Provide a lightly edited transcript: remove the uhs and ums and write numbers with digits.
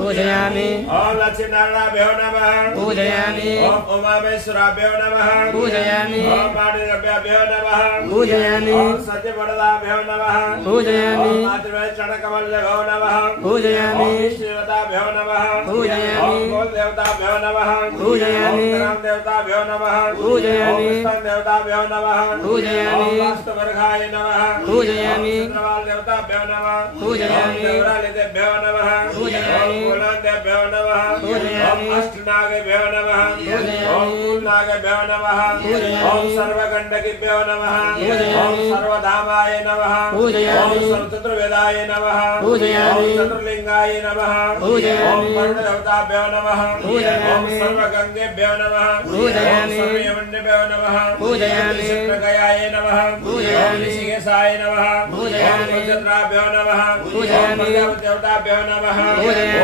पूजयामि ओम लक्ष्मीनारायणाभ्यो नमः पूजयामि ओम उमामेश्वराभ्यो नमः पूजयामि ओम पाणिरभ्यो नमः पूजयामि ओम सत्यवरदाभ्यो नमः पूजयामि ओम मातृचरणकमलभ्यो नमः पूजयामि ओम विष्णुदेवताभ्यो नमः पूजयामि ओम कुलदेवताभ्यो नमः पूजयामि ओम ग्रामदेवताभ्यो नमः पूजयामि ओम स्तनदेवताभ्यो नमः पूजयामि ओम वास्तुवर्गाय नमः पूजयामि चंद्रवालदेवताभ्यो नमः पूजयामि ओम देवरालिदेभ्यो नमः पूजयामि ओम कुलदेवताभ्यो नमः पूजयामि ओम अष्टनागेभ्यो नमः पूजयामि ओम कुलनागेभ्यो नमः पूजयामि ओम सर्वगण्डकेभ्यो नमः पूजयामि ओम सर्वधामाय नमः पूजयामि ओम सर्वचतुर्वेदाय नमः पूजयामि ओम चतुर्लिंगाय नमः पूजयामि ओम वरुणदेवताभ्यो नमः पूजयामि ओम सर्वगंगेभ्यो नमः पूजयामि ओम सर्वयमण्यभ्यो नमः पूजयामि ऋषिप्रगयाय नमः पूजयामि ओम ऋषिकेशाय नमः पूजयामि ओम नक्षत्राभ्यो नमः पूजयामि ओम प्रजापतिदेवताभ्यो नमः पूजयामि